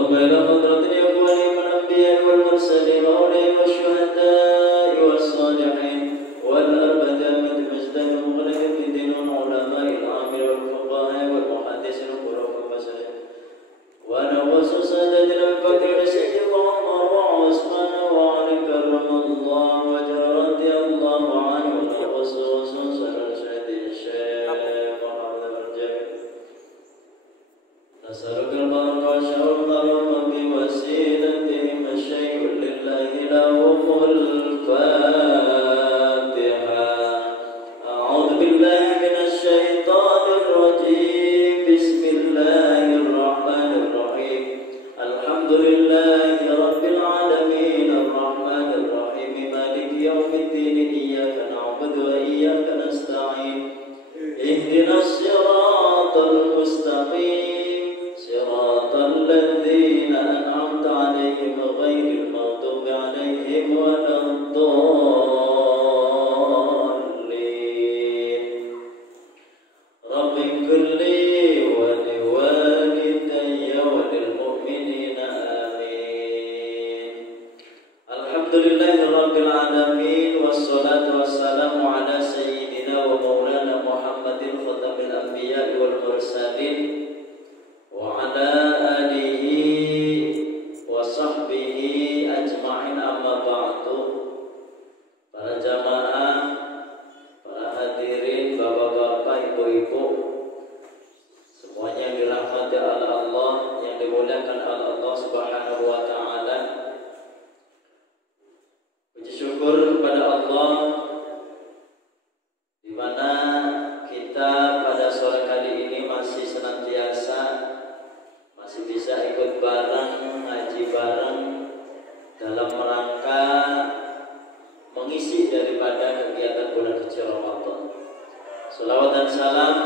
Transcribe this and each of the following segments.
ثم إلى حضرة الأولين والأنبياء والمرسلين وأولئك والشهداء والصالحين والأربعة مجدا مغلق في دين العلماء العامل والفقهاء والمحدثين والقراء والمساجد ونوص سادتنا الفقير سيد عمر وعثمان وعلي كرم الله وجه رضي الله عنه ونوص وسنصر سيد الشيخ محمد الجميل نسألك البركة والشرف بوسيلتهم الشيء لله لهم الفاتحة. أعوذ بالله من الشيطان الرجيم. بسم الله الرحمن الرحيم. الحمد لله رب العالمين الرحمن الرحيم مالك يوم الدين إياك نعبد وإياك نستعين اهدنا الصراط المستقيم صراط الذين أنعمت عليهم غير المغضوب عليهم ولا الضالين. رب اغفر لي ولوالدي وللمؤمنين آمين. الحمد لله رب العالمين والصلاة والسلام على سيدنا ومولانا محمد خاتم الأنبياء والمرسلين وعلى آله وصحبه ajma'in amma ba'du. Para jamaah, para hadirin, bapak-bapak, ibu-ibu, semuanya yang dirahmati oleh Allah, yang dimuliakan oleh Allah Subhanahu wa taala. Puji syukur kepada Allah di mana kita pada sore kali ini masih senantiasa masih bisa ikut bareng, ngaji bareng dalam rangka mengisi daripada kegiatan bulan suci Ramadan. Salawat dan salam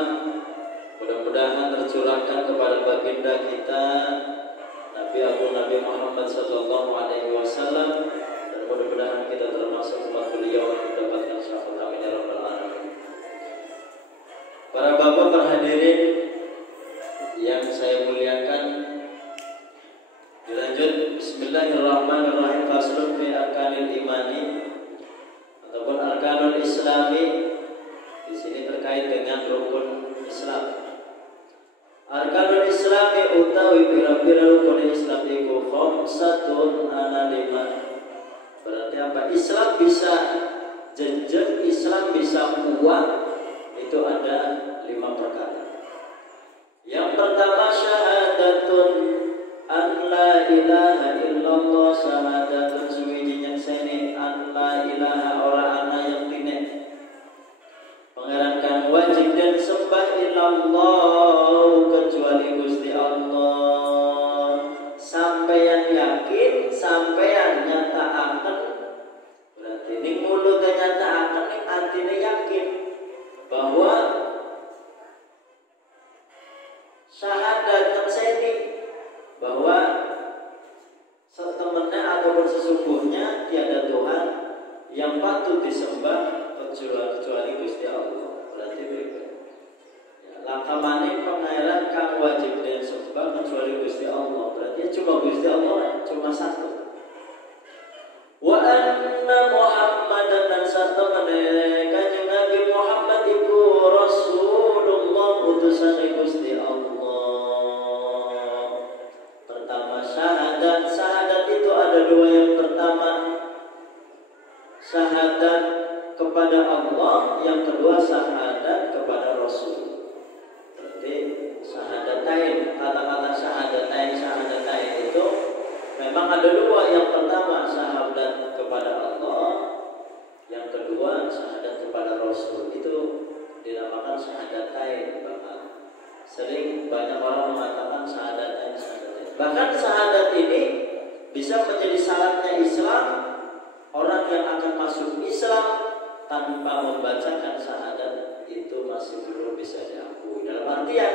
mudah-mudahan tercurahkan kepada baginda kita Nabi Agung Nabi Muhammad sallallahu alaihi wasallam, dan mudah-mudahan kita termasuk umat beliau yang mendapatkan syafaat amin ya rabbal alamin. Para bapak, para hadirin yang saya muliakan, dilanjut bismillahirrahmanirrahim. Faslun fi arkanil imani ataupun arkanul islami. Di sini terkait dengan rukun Islam. Arkanul islami utawi pira-pira rukun Islam iku khamsatun ana lima. Berarti apa? Islam bisa jejak, Islam bisa kuat, itu ada 5 perkara. Yang pertama syahadatun an la ilaha illallah, syahadatun suwijinya seni an la ilaha ora ana yang dine mengerankan wajib dan sembah illallah kecuali Gusti Allah. Sampeyan yakin, sampeyan nyataaken, berarti ning mulut nyataaken, ning atine yakin bahwa syahadat seni bahwa setemennya ataupun sesungguhnya tiada Tuhan yang patut disembah kecuali Gusti Allah. Berarti berikut lakamane pengairan kang wajib dan sembah kecuali Gusti Allah. Berarti cuma Gusti Allah, cuma satu. Wa anna Muhammadan, dan satemene kanjeng Nabi Muhammad iku Rasulullah, utusan Gusti Allah. Pertama syahadat. Syahadat itu ada 2. Yang pertama syahadat kepada Allah, yang kedua syahadat kepada Rasul. Berarti syahadatain, kata-kata syahadatain itu memang ada 2. Yang pertama syahadat kepada Allah, yang kedua syahadat kepada Rasul. Itu dinamakan syahadatain. Sering banyak orang mengatakan syahadatain. Bahkan syahadat ini bisa menjadi syaratnya Islam. Orang yang akan masuk Islam tanpa membacakan syahadat itu masih belum bisa diakui. Dalam artian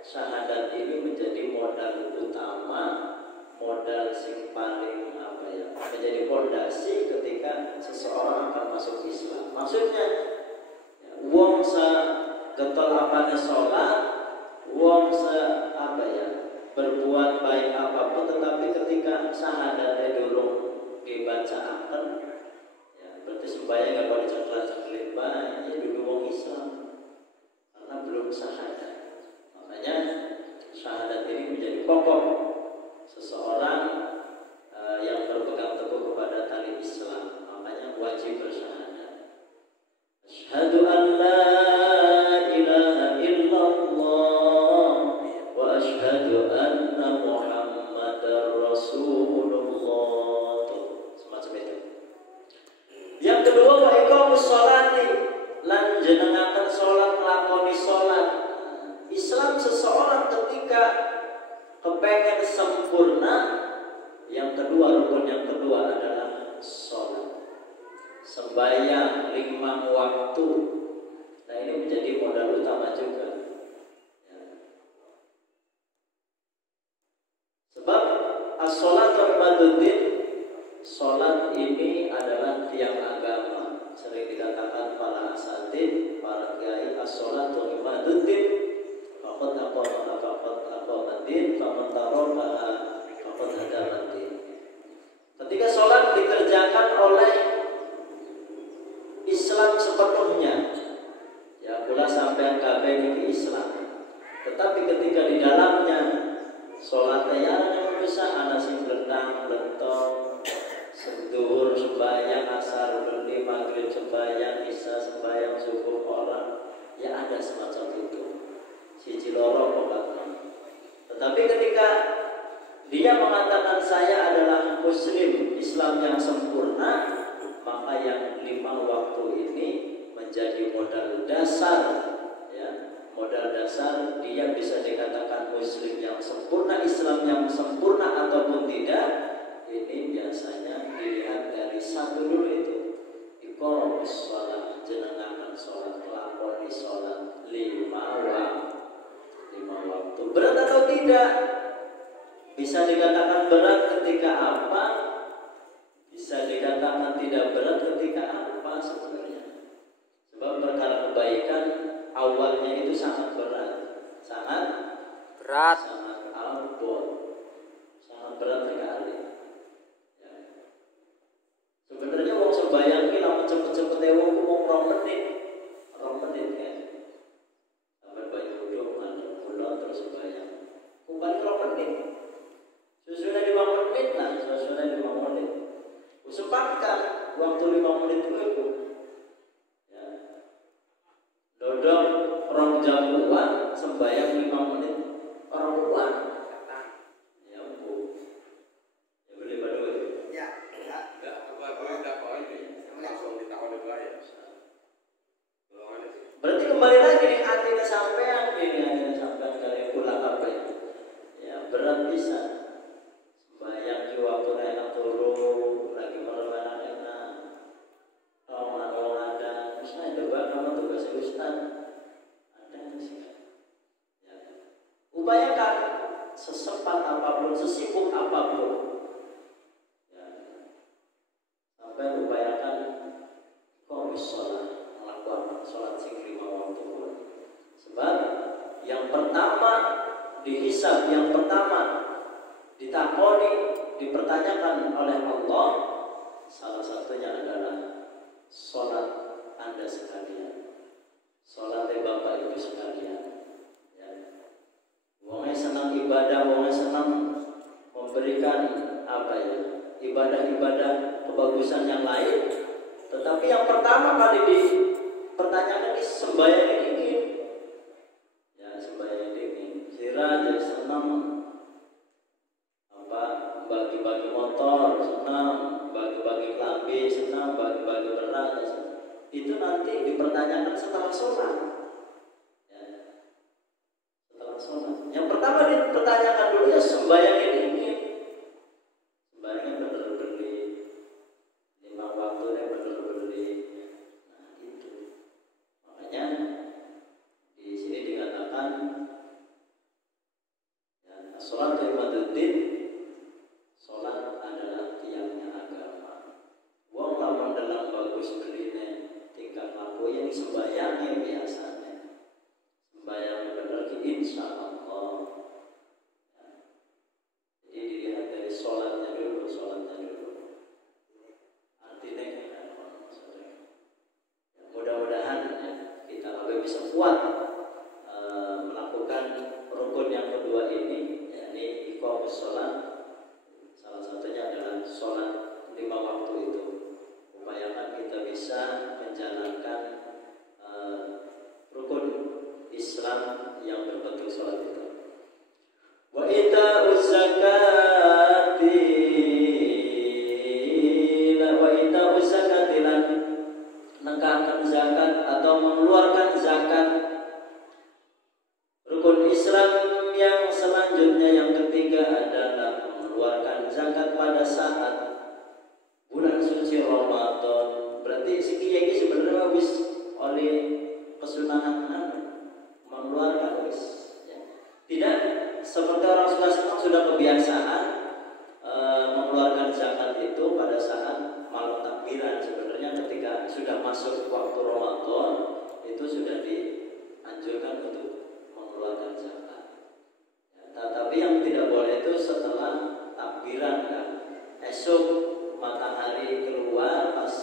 syahadat ini menjadi modal utama, modal sing paling menjadi fondasi ketika seseorang akan masuk Islam. Maksudnya wong getol apane sholat, wong berbuat baik apapun ketika syahadatnya durung dibacaaken, ya berarti sembahyang nggak pada ceklat-ceklit bae, ya dulu wong Islam karena belum syahadat. Makanya syahadat ini menjadi pokok seseorang yang berpegang teguh kepada tali Islam. Makanya wajib bersyahadat. Asyhadu an la ilaha illallah wa asyhadu anna Muhammadar Rasulullah. Semacam itu. Yang kedua, wa iqamus sholati, lan jenengaken salat, nglakoni salat. Islam seseorang ketika kepengen sempurna, yang kedua, rukun yang kedua adalah sholat, sembahyang 5 waktu. Nah ini menjadi modal utama juga, ya. Sebab as-sholatu imaduddin, sholat ini adalah tiang agama. Sering dikatakan para asatidz, para kiai, as-sholatu imaduddin, faqad aqamaddin, faman tarakaha faqad hadamaddin. Ketika sholat dikerjakan oleh Islam sepenuhnya, ya kula sampean kabeh niki Islam. Tetapi ketika di dalamnya sholatnya yang bisa ana sing lentang-lentong, zuhur sembahyang, asar beli, maghrib sembahyang, isya sembahyang, subuh orang, ya ada semacam itu. Siji loro pokoknya. Tetapi ketika dia mengatakan saya adalah muslim Islam yang sempurna, maka yang 5 waktu ini menjadi modal dasar, ya, modal dasar dia bisa dikatakan muslim yang sempurna, Islam yang sempurna ataupun tidak. Ini biasanya dilihat dari satu dulu itu, iqamus shalah, jenengan sholat, lakoni sholat 5 waktu. Berat atau tidak? Bisa dikatakan berat ketika apa? Bisa dikatakan tidak berat ketika apa sebenarnya? Sebab perkara kebaikan awalnya itu sangat berat, sangat ampun, sangat berat sekali. Ya. Sebenarnya wong sembahyang ki lamun cepet-cepet wong mau 2 menit kan. Sampai bayi wudu mandek kula terus sembahyang. Kumpul 2 menit. Susunan 5 menit lah, susunan 5 menit. Usempatkan waktu 5 menit itu. Ya. Dodok rong jamuan sembahyang 5 menit orang. Ya ampun. Ya boleh baru. Ya. Enggak apa ini. Langsung ditakon itu aja. Berarti kembali lagi nih hatinya sampean, ini hatinya sampean kalian pulang apa ya? Ya berat bisa. Bayang di waktu enak turun lagi perlawanan enak, orang ada, misalnya coba kamu tugas Ustaz, ada sih. Ya. Upayakan sesempat apapun, sesibuk apapun, ya. Sampai upayakan kau sholat, melakukan sholat sing 5 waktu pun. Sebab yang pertama dihisab, yang pertama ditakoni, dipertanyakan oleh Allah, salah satunya adalah sholat Anda sekalian, sholat Bapak Ibu sekalian. Ya. Wongnya senang ibadah, wongnya senang memberikan apa ya, ibadah-ibadah kebagusan yang lain. Tetapi yang pertama kali dipertanyakan di sembahyang ini, ya sembahyang ini, kira jadi senang bagi-bagi motor, senang, bagi-bagi kelambi, senang, bagi-bagi beras, itu nanti dipertanyakan setelah sholat. Ya. Setelah sholat. Yang pertama dipertanyakan dulu ya sembahyang ini. Sembahyangnya benar beli 5 waktunya benar beli. Nah itu. Makanya di sini dikatakan ya, sholat imaduddin. Sholat adalah tiangnya agama. Wong lamun dalam bagus beline tingkah laku yang sembahyangnya biasanya. Sembahyang benar insya Allah. Ya. Jadi dilihat dari sholatnya dulu, sholatnya dulu. Artinya mudah-mudahan ya, kita lebih bisa kuat melakukan rukun yang kedua ini, yakni iqamus sholat. Salah satunya adalah sholat 5 waktu itu. Upayakan kita bisa menjalankan rukun Islam yang berbentuk sholat itu. Wa ita'uz zakati lan menegakkan zakat atau mengeluarkan zakat. Rukun Islam yang selanjutnya yang ketiga adalah mengeluarkan zakat pada saat bulan suci Ramadan. Berarti ini sebenarnya habis oleh kesunahan mengeluarkan wis. Ya. Tidak seperti orang sudah kebiasaan mengeluarkan zakat itu pada saat malam takbiran. Sebenarnya ketika sudah masuk waktu Ramadan itu sudah dianjurkan untuk mengeluarkan zakat. Ya, tetapi yang tidak boleh itu setelah takbiran kan. Esok matahari keluar pas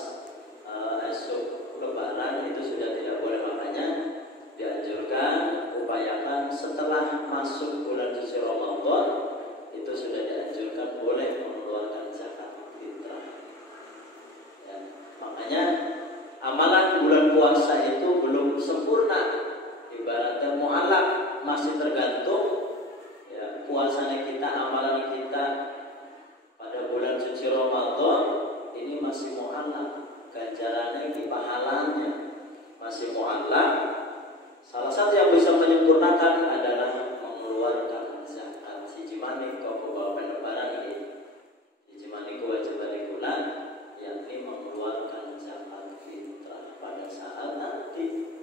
esok lebaran itu sudah tidak boleh, makanya dianjurkan upayakan setelah masuk bulan suci Ramadan itu sudah dianjurkan boleh mengeluarkan zakat fitrah. Ya, makanya amalan bulan puasa itu belum sempurna, ibaratnya mu'alaq, masih tergantung ya puasanya kita, amalan kita pada bulan suci Ramadan ini masih mu'alaq, ganjarannya di pahalanya masih mu'alaq. Salah satu yang bisa menyempurnakan adalah mengeluarkan zakat. Siji manik kau bawa lebaran ini, siji manik kewajiban bulan, yakni mengeluarkan zakat fitrah pada saat nanti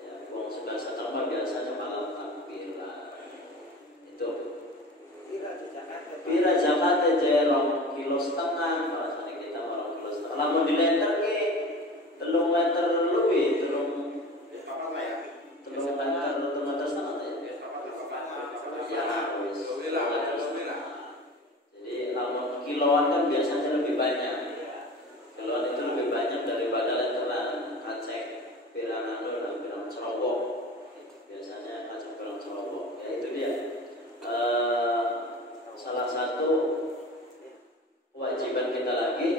ya uang sudah seterma biasanya malam takbiran itu. Pira zakat aja 2,5 kilo bahasanya kita 2,5 kilo. Lamun di liter ke 3 liter lebih, 3 liter setengah ya. Jadi lamun kiloan kan biasanya lebih banyak. Kiloan itu lebih banyak daripada literan. Kacek pirang dan pirang cerobok. Biasanya kacek pirang cerobok. Ya itu dia. Salah satu kewajiban kita lagi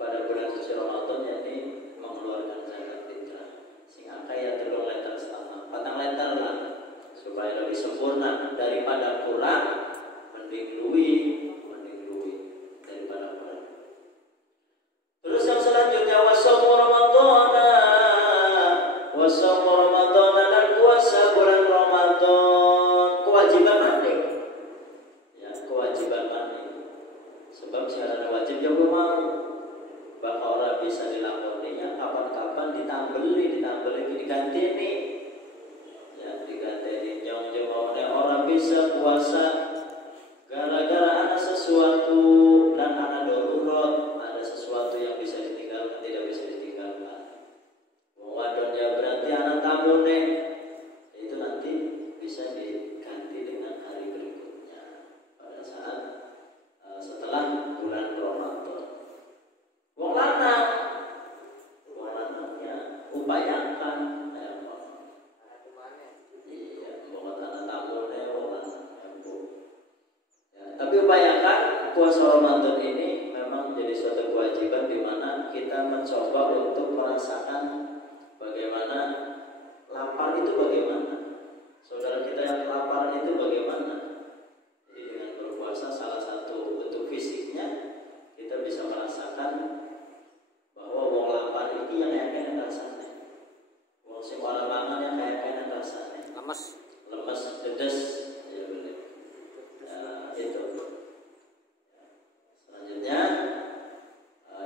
pada bulan suci Ramadan yakni mengeluarkan zakat fitrah. Sing akeh 3 liter setengah, 4 liter lah, supaya lebih sempurna daripada kurang, mending luwih daripada kurang. Terus yang selanjutnya wasaumu Ramadan dan puasa bulan Ramadan, kewajiban mandi. Ya, kewajiban mandi. Sebab syarat wajib yang belum mau. Bakal orang bisa dilakoninya kapan-kapan ditambeli diganti ini. Ya, diganti ini jauh-jauh orang bisa puasa gara-gara ada sesuatu dan ada darurat, ada sesuatu yang bisa ditinggalkan, tidak bisa ditinggalkan. Wadon ya berarti anak tamu nih, itu nanti bisa diganti dengan hari berikutnya pada saat setelah bulan Ramadan. Wong lanangnya upayakan iya buat anak tamu nih wong lanang. Tapi upayakan puasa Ramadan ini memang menjadi suatu kewajiban di mana kita mencoba untuk merasakan bagaimana lapar itu bagaimana. Saudara kita yang lapar itu bagaimana. Jadi dengan berpuasa salah satu bentuk fisiknya kita bisa merasakan bahwa wong lapar ini yang kayak rasanya. Wong sing ora mangan yang kayak rasanya. Lemes, dedes. Itu. Selanjutnya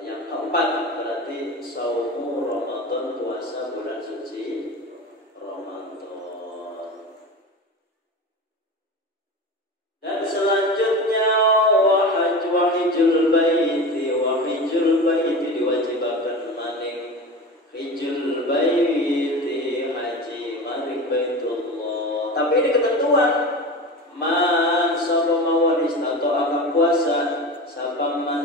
yang keempat berarti saumu Ramadan, puasa bulan suci Ramadan. Dan selanjutnya hijjul baiti diwajibkan maning hijjul baiti haji maring baitullah. Tapi ini ketentuan man sapa mawon istato akan puasa sapa man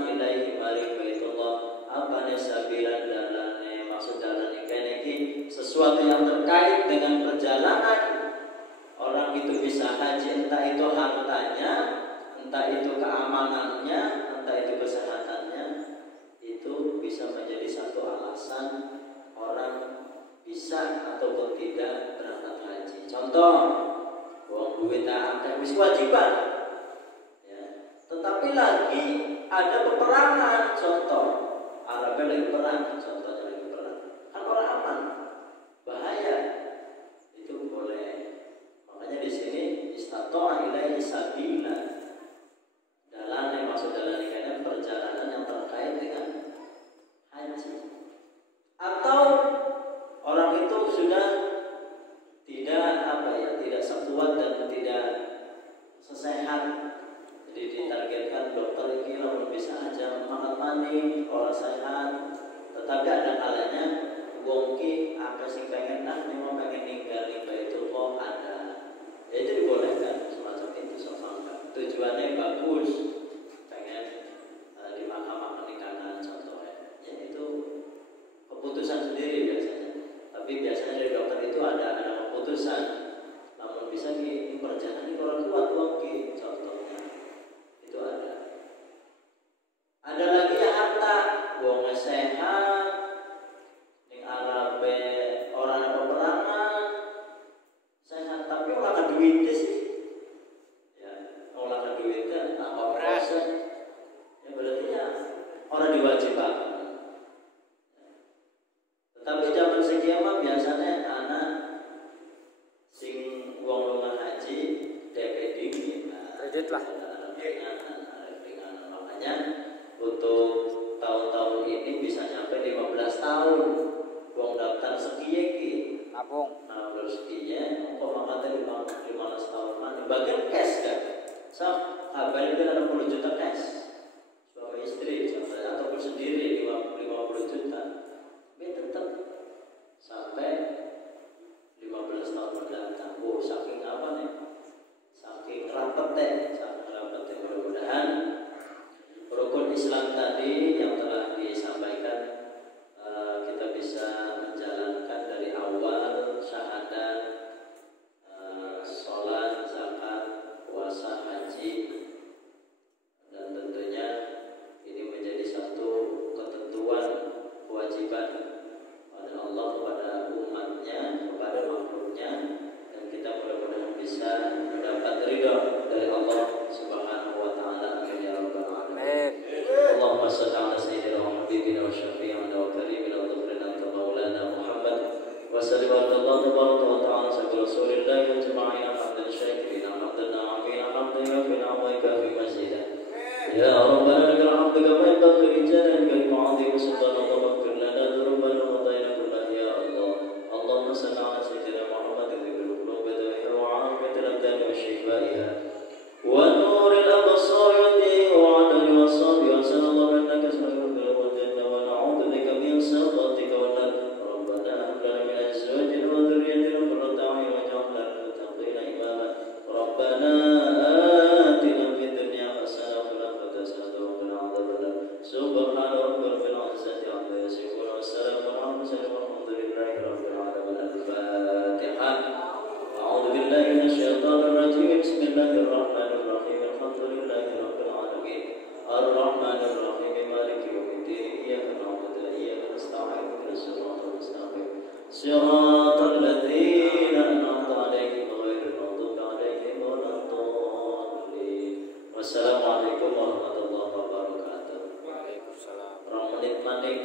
apane sabilan dalane, maksud dalan iki sesuatu yang terkait dengan perjalanan orang itu bisa haji, entah itu hartanya, entah itu keamanannya, entah itu kesehatannya, itu bisa menjadi satu alasan orang bisa ataupun tidak berangkat haji. Contoh, uang duit akeh wis kewajiban, ya. Tetapi lagi ada peperangan, contoh Arabnya lagi perang, contohnya lagi perang, kan orang aman, bahaya, itu boleh. Makanya di sini istata'a ilaihi sabila, dalane maksud dalane karena perjalanan yang terkait dengan haji. Atau orang itu sudah tidak sekuat dan tidak sesehat, jadi ditargetkan dokter ini lalu bisa aja makan panik orang sehat, tetapi ada kalanya wong ki apa sih pengen memang pengen ninggal itu kok ada, ya itu dibolehkan semacam itu sama tujuannya bagus, pengen dimakan nikahan contohnya, ya itu keputusan sendiri biasanya. Tapi biasanya dari dokter itu ada keputusan, namun bisa diperjalanan orang kuat lagi contohnya, itu ada. Ada lagi yang harta, wong sehat, ning arabe orang ada peperangan, sehat tapi orang ada duitnya sih, ya orang ada duitnya, apa proses, ya berarti ya orang diwajibkan. Tapi zaman sekian mah biasanya anak sing wong lunga haji DPD kredit lah. Makanya untuk tahun-tahun ini bisa nyampe 15 tahun. Wong daftar sekiye ki. Nabung. Nah, terus sekiye kok makanya 15 tahun mana bagian cash kan. So, habis itu ada 10 juta cash. Suami istri ataupun sendiri 50 juta. Tetap sampai 15 tahun mendatang. Oh, saking apa nih? Saking rapetnya, mudah-mudahan rukun Islam tadi yang telah disampaikan kita bisa menjalankan dari awal syahadat, sholat, zakat, puasa, haji, dan tentunya ini menjadi satu ketentuan kewajiban pada Allah, kepada umatnya, kepada makhluknya, dan kita mudah-mudahan bisa mendapat ridha dari Allah Subhanahu wa taala. Amin ya rabbal alamin. Allahumma shalli ala sayyidina wa habibina wa syafi'ina wa karimina wa dhurrina maulana Muhammad wa sallim ala Allah wa ta'ala sabbi rasulillah wa jama'ina hamdan syakirina hamdan na'amina hamdan yafina wa ikafi masjidah. Ya Rabbana lakal hamdu kama yanbaghi li jalalika wa 'azimi sultanika wa ighfir lana dhunubana wa khataayana kullaha ya Allah. Allahumma shalli ala sayyidina Muhammad dhikril qulubi wa 'afiyatil abdani wa shifaiha wa nuril absar wa 'adli wa sabbi wa sallallahu innaka sami'un wal janna wa na'udzu bika min sakhatika wa nar. Rabbana hab lana min azwajina wa dhurriyyatina qurrata a'yun waj'alna lil muttaqina imama. Rabbana atina fid dunya hasanah wa fil akhirati hasanah wa qina adzabannar. Subhana rabbika rabbil izzati amma yasifun wa salamun 'alal mursalin walhamdulillahi rabbil alamin. Al-Fatihah. A'udzu billahi minasyaitonir rajim. Bismillahirrahmanirrahim. Alhamdulillahi rabbil alamin. Ar-Rahmanir Rahim. Maliki yaumiddin. Iyyaka na'budu wa iyyaka nasta'in. Ihdinas siratal mustaqim. Siratal ladzina an'amta 'alaihim ghairil maghdubi 'alaihim waladdallin. Wassalamualaikum warahmatullahi wabarakatuh. Waalaikumsalam. Menit manik